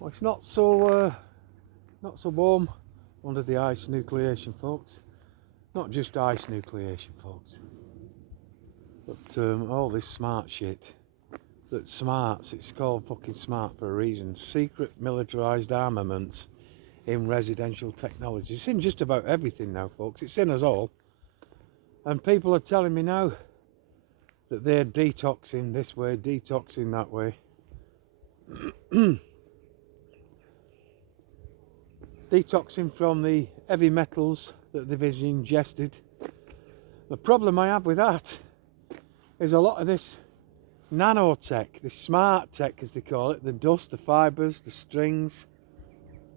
Well, it's not so warm under the ice nucleation, folks. Not just ice nucleation, folks, but all this smart shit. That smarts, it's called fucking smart for a reason. Secret militarised armaments in residential technology. It's in just about everything now, folks. It's in us all. And people are telling me now that they're detoxing this way, detoxing that way. Detoxing from the heavy metals that they've ingested. The problem I have with that is a lot of this nanotech, this smart tech as they call it, the dust, the fibres, the strings,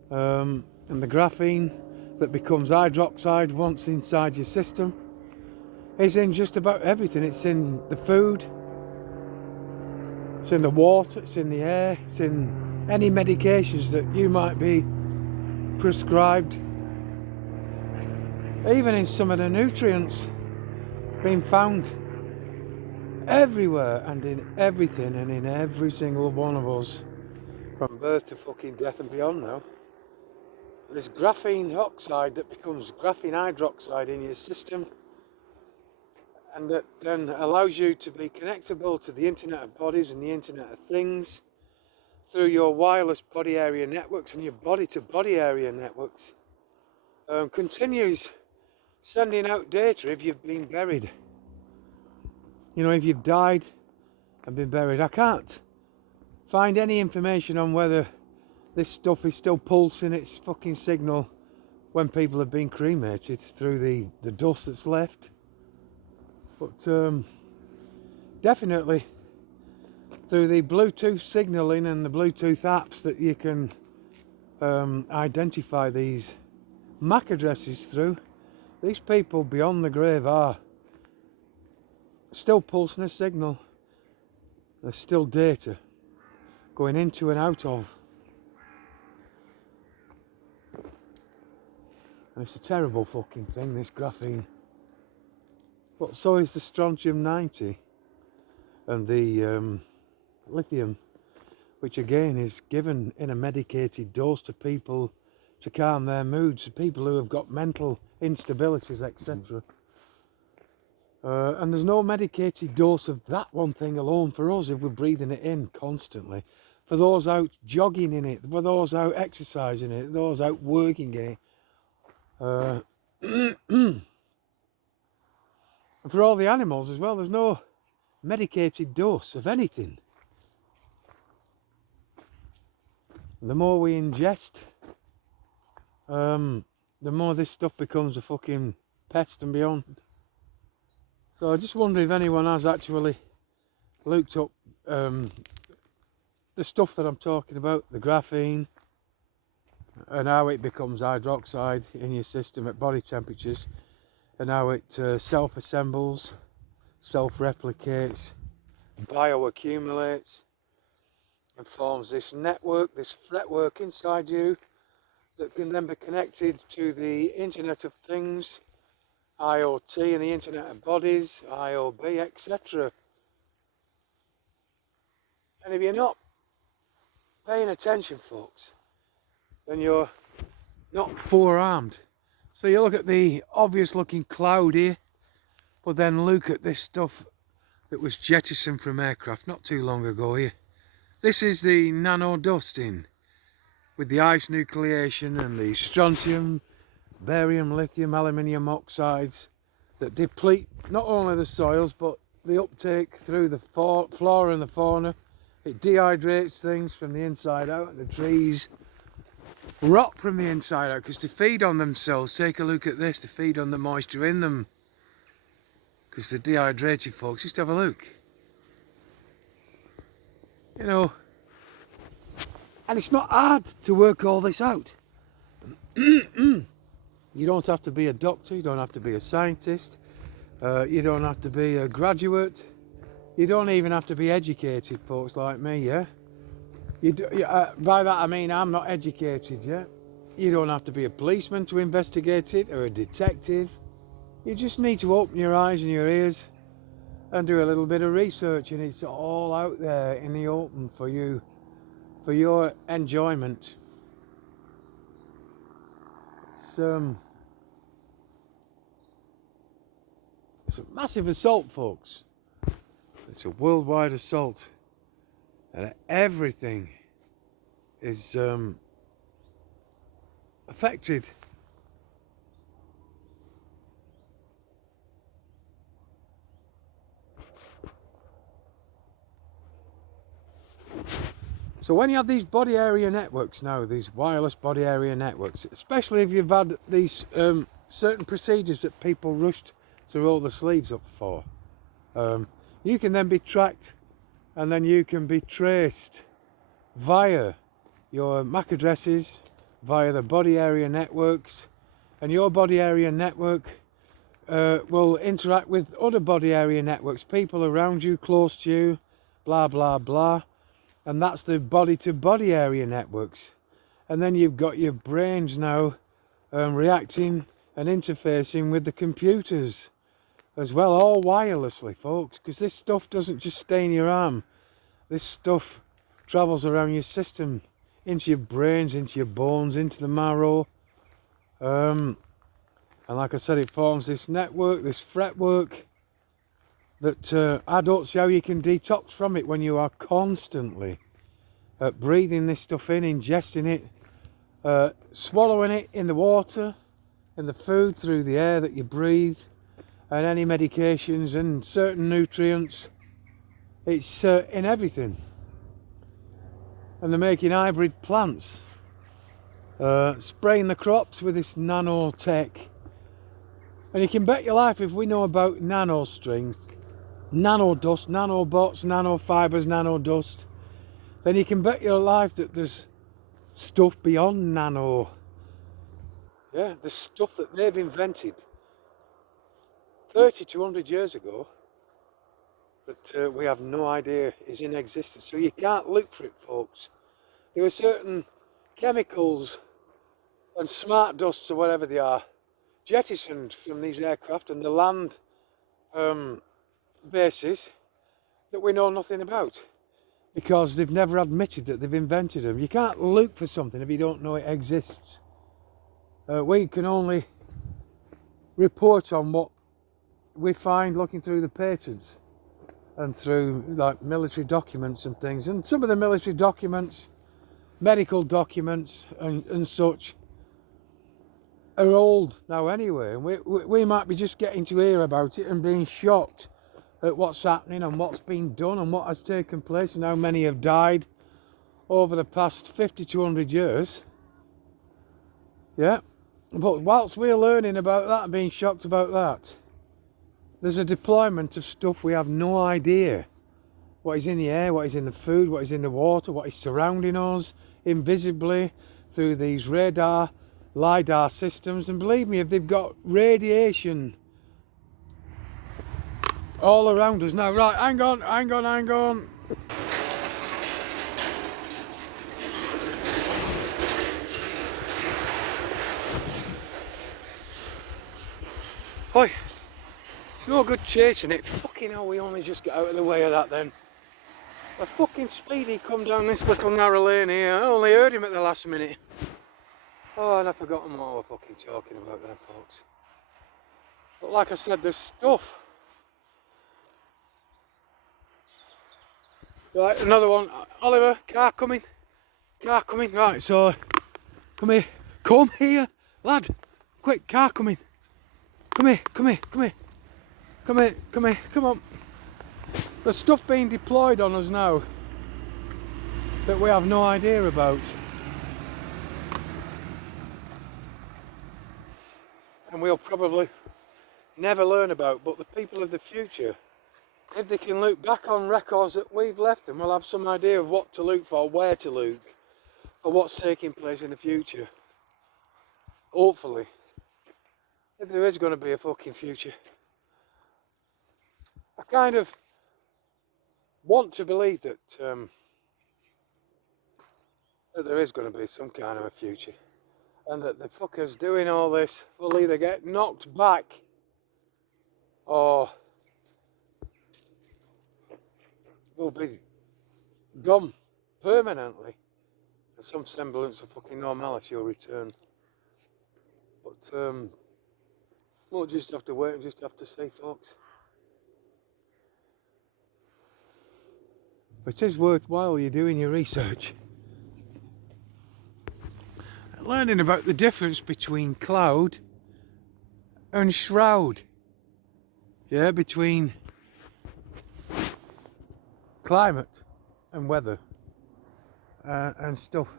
and the graphene that becomes hydroxide once inside your system, is in just about everything. It's in the food, it's in the water, it's in the air, it's in any medications that you might be prescribed, even in some of the nutrients being found everywhere and in everything and in every single one of us from birth to fucking death and beyond now. This graphene oxide that becomes graphene hydroxide in your system, and that then allows you to be connectable to the Internet of Bodies and the Internet of Things through your wireless body area networks and your body to body area networks, continues sending out data if you've been buried. You know, if you've died and been buried. I can't find any information on whether this stuff is still pulsing its fucking signal when people have been cremated through the dust that's left. But definitely through the Bluetooth signalling and the Bluetooth apps that you can identify these MAC addresses through, these people beyond the grave are still pulsing a signal. There's still data going into and out of. And it's a terrible fucking thing, this graphene. But so is the strontium-90 and the lithium, which again is given in a medicated dose to people to calm their moods, people who have got mental instabilities, etc. And there's no medicated dose of that one thing alone for us if we're breathing it in constantly. For those out jogging in it, for those out exercising it, those out working in it. And for all the animals as well, there's no medicated dose of anything. And the more we ingest, the more this stuff becomes a fucking pest and beyond. So I just wonder if anyone has actually looked up the stuff that I'm talking about, the graphene, and how it becomes hydroxide in your system at body temperatures, and how it self-assembles, self-replicates, bioaccumulates, and forms this network, this fretwork inside you that can then be connected to the Internet of Things, IOT, and the Internet of Bodies, IOB, etc. And if you're not paying attention, folks, then you're not forearmed. So you look at the obvious looking cloud here, but then look at this stuff that was jettisoned from aircraft not too long ago here. This is the nano dusting with the ice nucleation and the strontium, barium, lithium, aluminium oxides that deplete not only the soils but the uptake through the flora and the fauna. It dehydrates things from the inside out, and the trees rot from the inside out because they feed on themselves. Take a look at this, they feed on the moisture in them because they're dehydrated, folks. Just have a look. You know, and it's not hard to work all this out. You don't have to be a doctor, you don't have to be a scientist, you don't have to be a graduate, you don't even have to be educated, folks like me, yeah? By that I mean I'm not educated, yeah? You don't have to be a policeman to investigate it, or a detective. You just need to open your eyes and your ears and do a little bit of research, and it's all out there in the open for you for your enjoyment. It's a massive assault, folks. It's a worldwide assault, and everything is affected. So when you have these body area networks now, these wireless body area networks, especially if you've had these certain procedures that people rushed to roll the sleeves up for, you can then be tracked, and then you can be traced via your MAC addresses, via the body area networks, and your body area network will interact with other body area networks, people around you, close to you, blah blah blah. And that's the body to body area networks. And then you've got your brains now reacting and interfacing with the computers as well, all wirelessly, folks, because this stuff doesn't just stay in your arm. This stuff travels around your system, into your brains, into your bones, into the marrow, and like I said, it forms this network, this fretwork, that I don't see how you can detox from it when you are constantly breathing this stuff in, ingesting it, swallowing it in the water, in the food, through the air that you breathe, and any medications and certain nutrients. It's in everything. And they're making hybrid plants, spraying the crops with this nanotech. And you can bet your life, if we know about nano strings, nano dust, nanobots, nanofibers, nano dust, then you can bet your life that there's stuff beyond nano. Yeah, there's stuff that they've invented 30 to 100 years ago that we have no idea is in existence. So you can't look for it, folks. There are certain chemicals and smart dusts, or whatever they are, jettisoned from these aircraft and the land bases that we know nothing about, because they've never admitted that they've invented them. You can't look for something if you don't know it exists. We can only report on what we find looking through the patents and through like military documents and things. And some of the military documents, medical documents and such, are old now anyway, and we might be just getting to hear about it and being shocked at what's happening and what's been done and what has taken place and how many have died over the past 50 to 100 years. Yeah, but whilst we're learning about that and being shocked about that, there's a deployment of stuff we have no idea what is in the air, what is in the food, what is in the water, what is surrounding us invisibly through these radar, LiDAR systems. And believe me, if they've got radiation all around us now. Right, hang on. Oi, it's no good chasing it. Fucking hell, we only just got out of the way of that then. A fucking speedy come down this little narrow lane here. I only heard him at the last minute. Oh, and I've forgotten what we're fucking talking about there, folks. But like I said, there's stuff. Right, another one. Oliver, car coming. Right, so come here, lad. Quick, car coming. Come on. There's stuff being deployed on us now that we have no idea about. And we'll probably never learn about, but the people of the future, if they can look back on records that we've left them, we'll have some idea of what to look for, where to look, for what's taking place in the future. Hopefully. If there is going to be a fucking future. I kind of want to believe that that there is going to be some kind of a future. And that the fuckers doing all this will either get knocked back or will be gone permanently. some semblance of fucking normality will return. But we'll just have to wait and just have to see, folks. But it is worthwhile you doing your research. Learning about the difference between cloud and shroud. Yeah, between climate and weather and stuff.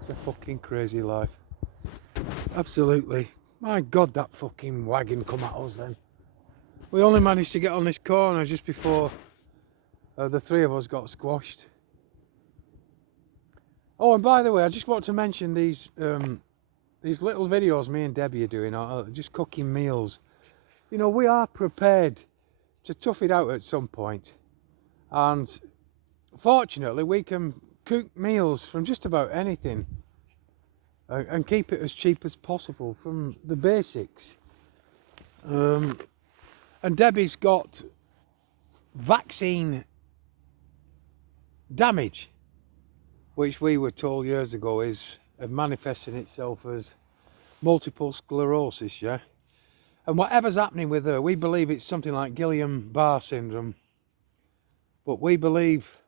It's a fucking crazy life. Absolutely. My God, that fucking wagon come at us then. We only managed to get on this corner just before the three of us got squashed. Oh, and by the way, I just want to mention these little videos me and Debbie are doing, are just cooking meals. You know, we are prepared to tough it out at some point. And fortunately, we can cook meals from just about anything and keep it as cheap as possible from the basics. And Debbie's got vaccine damage, which we were told years ago is manifesting itself as multiple sclerosis, yeah? And whatever's happening with her, we believe it's something like Guillain-Barré syndrome. But we believe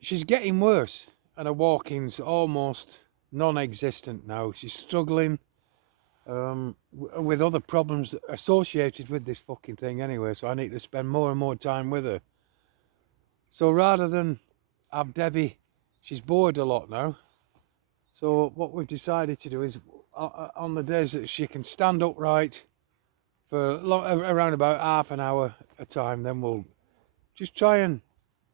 she's getting worse, and her walking's almost non-existent now. She's struggling with other problems associated with this fucking thing anyway, so I need to spend more and more time with her. So rather than have Debbie, she's bored a lot now. So what we've decided to do is, on the days that she can stand upright for around about half an hour a time, then we'll just try and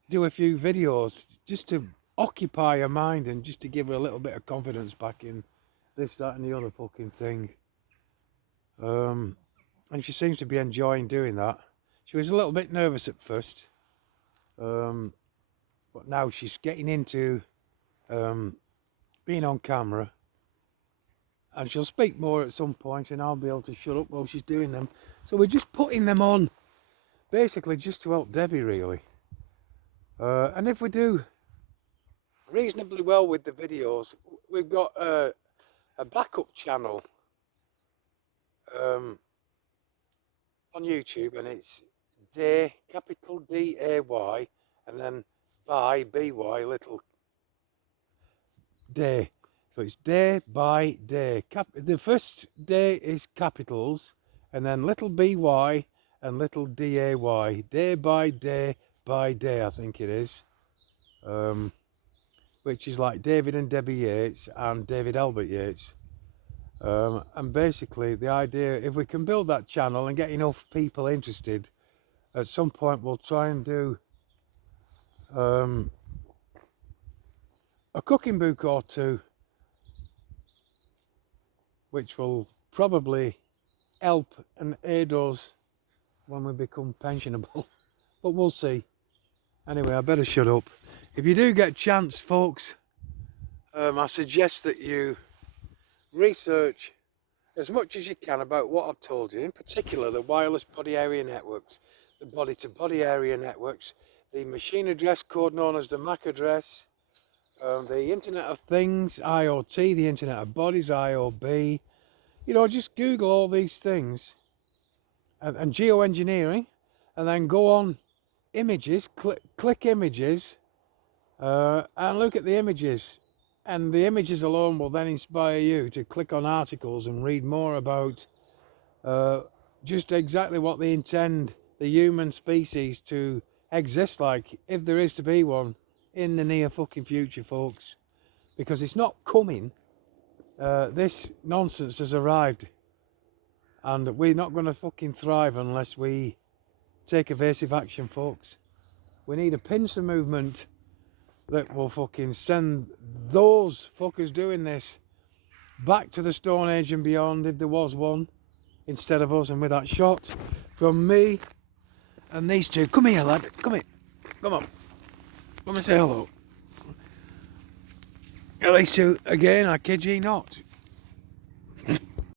do a few videos just to occupy her mind and just to give her a little bit of confidence back in this, that and the other fucking thing. And she seems to be enjoying doing that. She was a little bit nervous at first. But now she's getting into being on camera, and she'll speak more at some point and I'll be able to shut up while she's doing them. So we're just putting them on basically just to help Debbie, really. And if we do reasonably well with the videos, we've got a backup channel on YouTube, and it's Day, capital D-A-Y, and then by B-Y, little day. So it's day by day. The first day is capitals, and then little B-Y and little D-A-Y. Day, by day, I think it is. Which is like David and Debbie Yates and David Albert Yates. And basically the idea, if we can build that channel and get enough people interested, at some point we'll try and do a cooking book or two, which will probably help and aid us when we become pensionable. But we'll see. Anyway, I better shut up. If you do get a chance, folks, I suggest that you research as much as you can about what I've told you, in particular the wireless body area networks, the body-to-body area networks, the machine address code known as the MAC address, the Internet of Things, IOT, the Internet of Bodies, IOB. You know, just Google all these things, and geoengineering, and then go on images, click images, and look at the images. And the images alone will then inspire you to click on articles and read more about just exactly what they intend the human species to exist like, if there is to be one, in the near fucking future, folks. Because it's not coming. This nonsense has arrived. And we're not going to fucking thrive unless we take evasive action, folks. We need a pincer movement that will fucking send those fuckers doing this back to the Stone Age and beyond, if there was one, instead of us. And with that shot from me and these two, come here lad, come here, come on, come and say hello. These two again, I kid ye not,